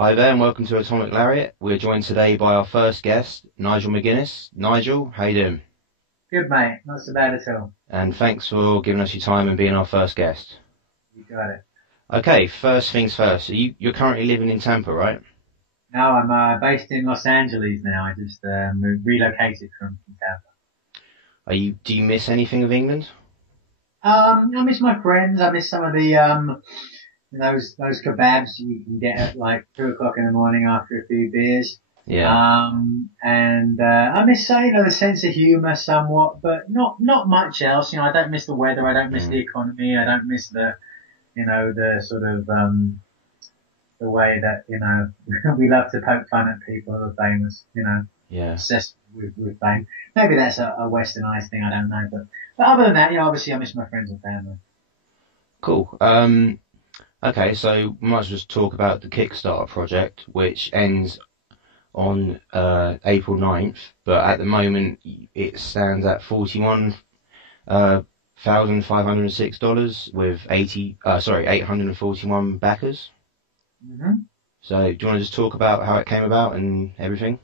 Hi there and welcome to Atomic Lariat. We're joined today by our first guest, Nigel McGuinness. Nigel, how you doing? Good, mate. Not so bad at all. And thanks for giving us your time and being our first guest. You got it. Okay, first things first. You're currently living in Tampa, right? No, I'm based in Los Angeles now. I just relocated from Tampa. Do you miss anything of England? I miss my friends. I miss some of the those kebabs you can get at like 2 o'clock in the morning after a few beers. Yeah. And I miss the sense of humour somewhat, but not much else. I don't miss the weather. I don't miss the economy. I don't miss the sort of the way that we love to poke fun at people who are famous. Yeah. Obsessed with fame. Maybe that's a westernized thing. I don't know, but other than that, obviously I miss my friends and family. Cool. Okay, so we might as well just talk about the Kickstarter project, which ends on April 9th, but at the moment it stands at $41,506 with 841 backers. Mm-hmm. So do you want to just talk about how it came about and everything?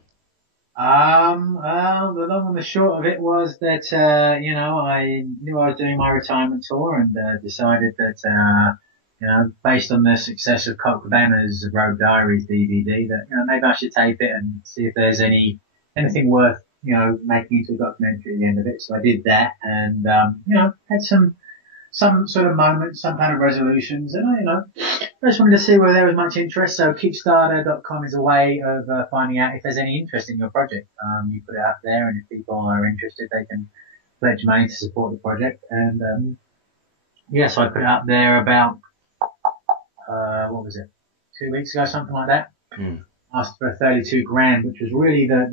Well, the long and the short of it was that, I knew I was doing my retirement tour and, decided that, based on the success of Colt Cabana's Road Diaries DVD that, maybe I should tape it and see if there's anything worth, making into a documentary at the end of it. So I did that and, had some sort of moments, some kind of resolutions and, I just wanted to see whether there was much interest. So kickstarter.com is a way of finding out if there's any interest in your project. You put it out there and if people are interested, they can pledge money to support the project. And, so I put it up there about, what was it? 2 weeks ago, something like that. Asked for 32 grand, which was really the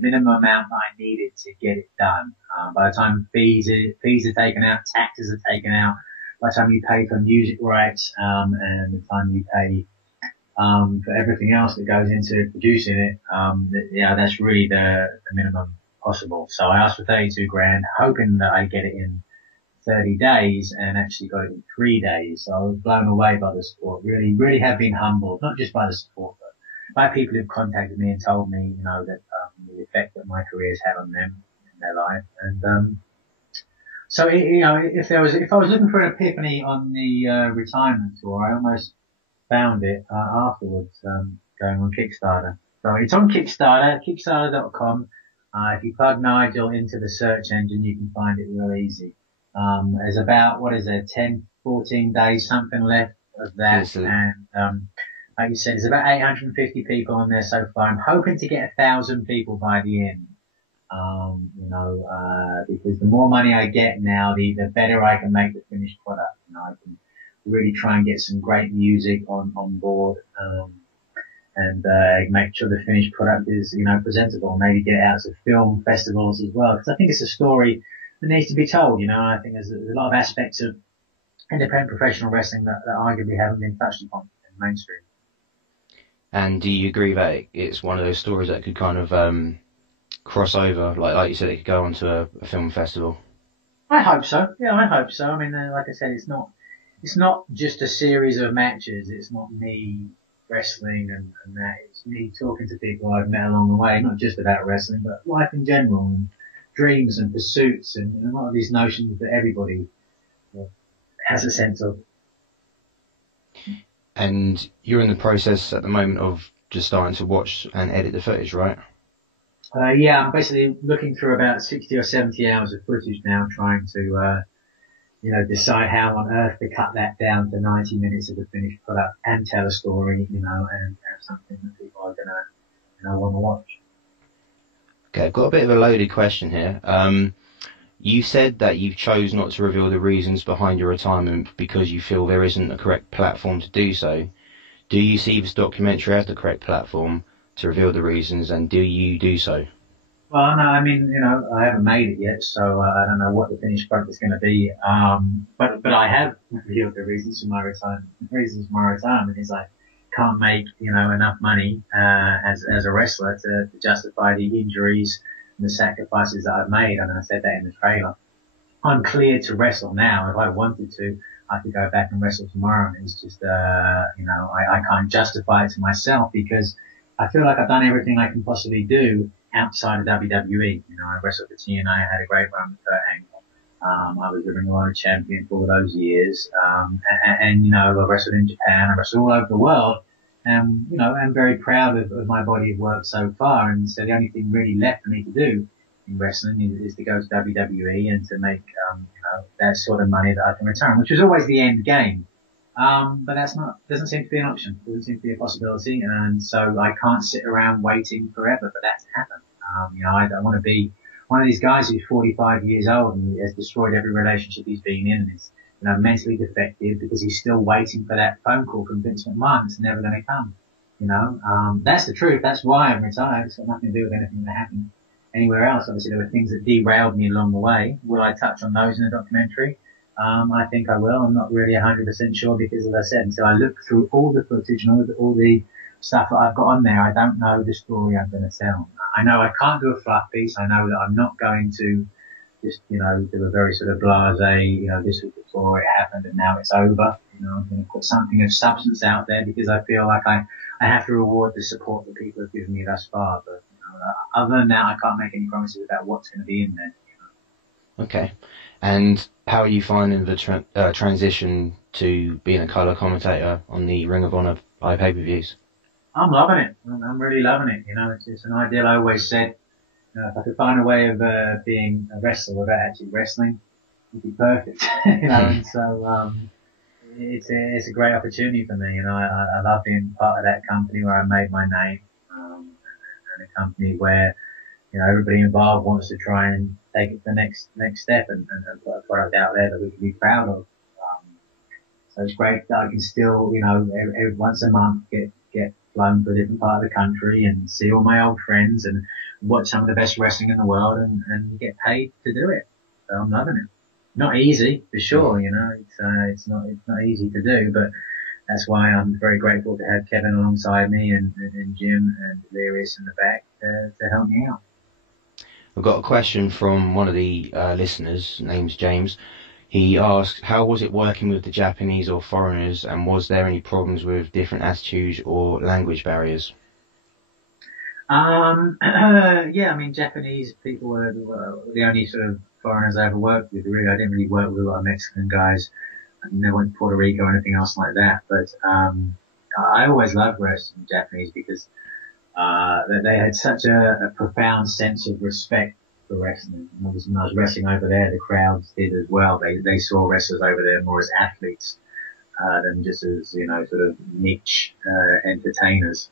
minimum amount that I needed to get it done. By the time fees are taken out, taxes are taken out, by the time you pay for music rights, and the time you pay, for everything else that goes into producing it, that's really the minimum possible. So I asked for 32 grand, hoping that I'd get it in 30 days and actually got it in 3 days. So I was blown away by the support. Really, really have been humbled, not just by the support, but by people who've contacted me and told me, that, the effect that my career's had on them in their life. And, so, if I was looking for an epiphany on the, retirement tour, I almost found it, afterwards, going on Kickstarter. So it's on Kickstarter, kickstarter.com. If you plug Nigel into the search engine, you can find it real easy. There's about, 10, 14 days, something left of that. Yes, and, like you said, there's about 850 people on there so far. I'm hoping to get 1,000 people by the end. Because the more money I get now, the better I can make the finished product. I can really try and get some great music on board, and make sure the finished product is, presentable. Maybe get it out to film festivals as well. Because I think it's a story that needs to be told, I think there's a lot of aspects of independent professional wrestling that arguably haven't been touched upon in mainstream. And do you agree that it's one of those stories that could kind of cross over, like you said, it could go onto a film festival? I hope so. Yeah, I hope so. I mean, like I said, it's not just a series of matches. It's not me wrestling and that. It's me talking to people I've met along the way, not just about wrestling, but life in general and dreams and pursuits and a lot of these notions that everybody has a sense of. And you're in the process at the moment of just starting to watch and edit the footage, right? I'm basically looking through about 60 or 70 hours of footage now, trying to, decide how on earth to cut that down to 90 minutes of the finished product and tell a story, and have something that people are gonna, want to watch. Okay, I've got a bit of a loaded question here. You said that you chose not to reveal the reasons behind your retirement because you feel there isn't a correct platform to do so. Do you see this documentary as the correct platform to reveal the reasons, and do you do so? Well, no, I mean, I haven't made it yet, so I don't know what the finished product is going to be. But I have revealed the reasons for my retirement. The reasons for my retirement is I can't make, enough money, as a wrestler to justify the injuries and the sacrifices that I've made. And I said that in the trailer. I'm cleared to wrestle now. If I wanted to, I could go back and wrestle tomorrow, and it's just, I can't justify it to myself because I feel like I've done everything I can possibly do outside of WWE. I wrestled for TNA, I had a great run with Kurt Angle. I was the Ring of Honor champion for all those years. I wrestled in Japan, I wrestled all over the world. I'm very proud of my body of work so far. And so the only thing really left for me to do in wrestling is to go to WWE and to make, that sort of money that I can return, which was always the end game. But doesn't seem to be an option. Doesn't seem to be a possibility. And so I can't sit around waiting forever for that to happen. I don't want to be one of these guys who's 45 years old and has destroyed every relationship he's been in and is, mentally defective because he's still waiting for that phone call from Vince McMahon. It's never going to come. That's the truth. That's why I'm retired. It's got nothing to do with anything that happened anywhere else. Obviously, there were things that derailed me along the way. Will I touch on those in the documentary? I think I will. I'm not really 100% sure because, as I said, until I look through all the footage and all the stuff that I've got on there, I don't know the story I'm going to tell. I know I can't do a fluff piece. I know that I'm not going to just, do a very sort of blasé, this was before it happened and now it's over. I'm going to put something of substance out there because I feel like I have to reward the support that people have given me thus far. But, other than that, I can't make any promises about what's going to be in there. Okay. And how are you finding the transition to being a colour commentator on the Ring of Honor pay-per-views? I'm loving it. I'm really loving it. It's an ideal. I always said, if I could find a way of being a wrestler without actually wrestling, it'd be perfect. And so it's a great opportunity for me. I love being part of that company where I made my name, and a company where everybody involved wants to try and take it to the next step and put a product out there that we can be proud of. So it's great that I can still, every once a month get flown to a different part of the country and see all my old friends and watch some of the best wrestling in the world and get paid to do it. So I'm loving it. Not easy, for sure, it's not easy to do, but that's why I'm very grateful to have Kevin alongside me and Jim and Lariat in the back to help me out. We've got a question from one of the listeners, name's James. He asks, how was it working with the Japanese or foreigners, and was there any problems with different attitudes or language barriers? Japanese people were the only sort of foreigners I ever worked with. Really, I didn't really work with a lot of Mexican guys. I never went to Puerto Rico or anything else like that. But I always loved wrestling Japanese because they had such a profound sense of respect for wrestling. And obviously, when I was wrestling over there, the crowds did as well. They saw wrestlers over there more as athletes than just as sort of niche entertainers.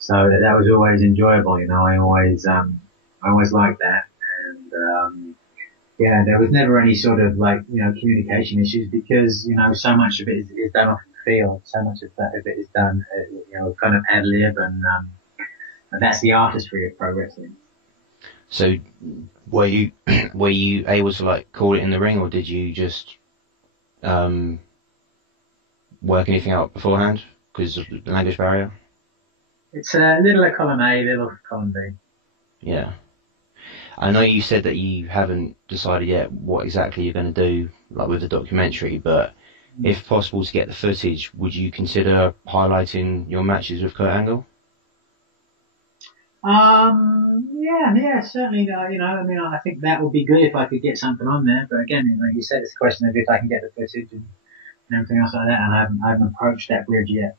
So that was always enjoyable. I always liked that. And there was never any sort of communication issues because so much of it is done off the field. So much of it is done kind of ad lib, and that's the artistry of pro wrestling. So were you able to call it in the ring, or did you just work anything out beforehand because of the language barrier? It's a little of column A, little of column B. Yeah. I know you said that you haven't decided yet what exactly you're going to do, with the documentary, but if possible to get the footage, would you consider highlighting your matches with Kurt Angle? Yeah, certainly. I think that would be good if I could get something on there. But again, like you said, it's a question of if I can get the footage and everything else like that, and I haven't approached that bridge yet.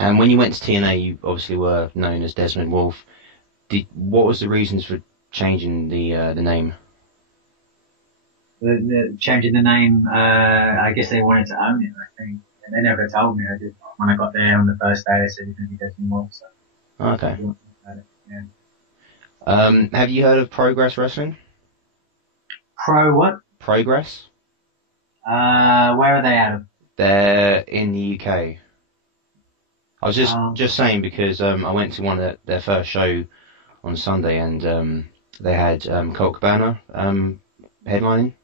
And when you went to TNA, you obviously were known as Desmond Wolfe. What was the reasons for changing the name? Changing the name, I guess they wanted to own it, I think. And they never told me. When I got there on the first day, they said it's going to be Desmond Wolfe. So. Okay. Yeah. Have you heard of Progress Wrestling? Pro what? Progress. Where are they out of? They're in the UK. I was just saying because I went to one of their first show on Sunday, and they had Colt Cabana headlining.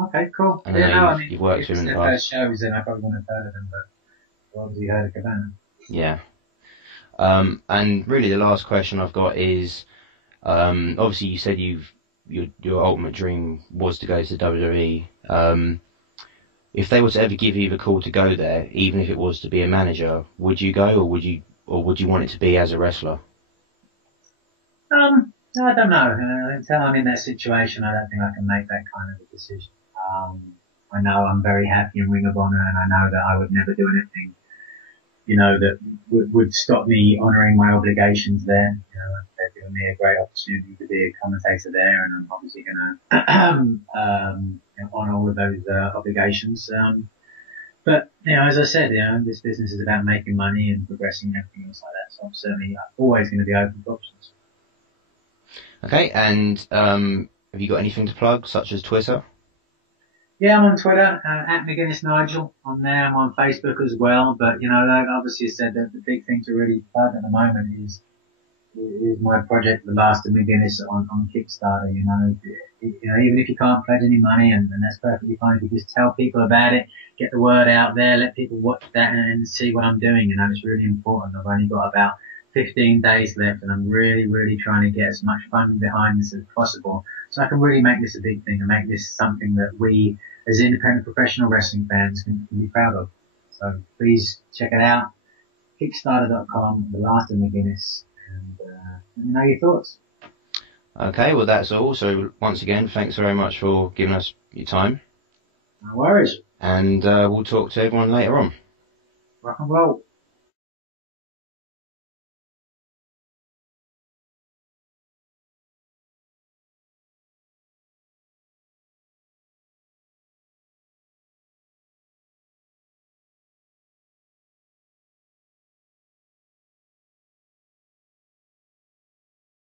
Okay, cool. And you've worked with him in the past. First shows, then I probably wouldn't have heard of them, but obviously heard of Cabana. Yeah. And really the last question I've got is, obviously you said you've your ultimate dream was to go to WWE. If they were to ever give you the call to go there, even if it was to be a manager, would you go, or would you want it to be as a wrestler? I don't know. Until I'm in that situation, I don't think I can make that kind of a decision. I know I'm very happy in Ring of Honor, and I know that I would never do anything, that would stop me honouring my obligations there. They've given me a great opportunity to be a commentator there, and I'm obviously going to honour all of those obligations. But as I said, this business is about making money and progressing and everything else like that. So I'm certainly always going to be open to options. Okay, and have you got anything to plug, such as Twitter? Yeah, I'm on Twitter, at McGuinness Nigel. On there, I'm on Facebook as well. But, like obviously said that the big thing to really plug at the moment is my project, The Last of McGuinness on Kickstarter. Even if you can't pledge any money, and that's perfectly fine, if you just tell people about it, get the word out there, let people watch that and see what I'm doing. It's really important. I've only got about 15 days left, and I'm really, really trying to get as much funding behind this as possible, so I can really make this a big thing and make this something that we, as independent professional wrestling fans, can be proud of. So please check it out. Kickstarter.com, The Last of McGuinness, and let me know your thoughts. Okay, well that's all. So once again, thanks very much for giving us your time. No worries. And we'll talk to everyone later on. Rock and roll.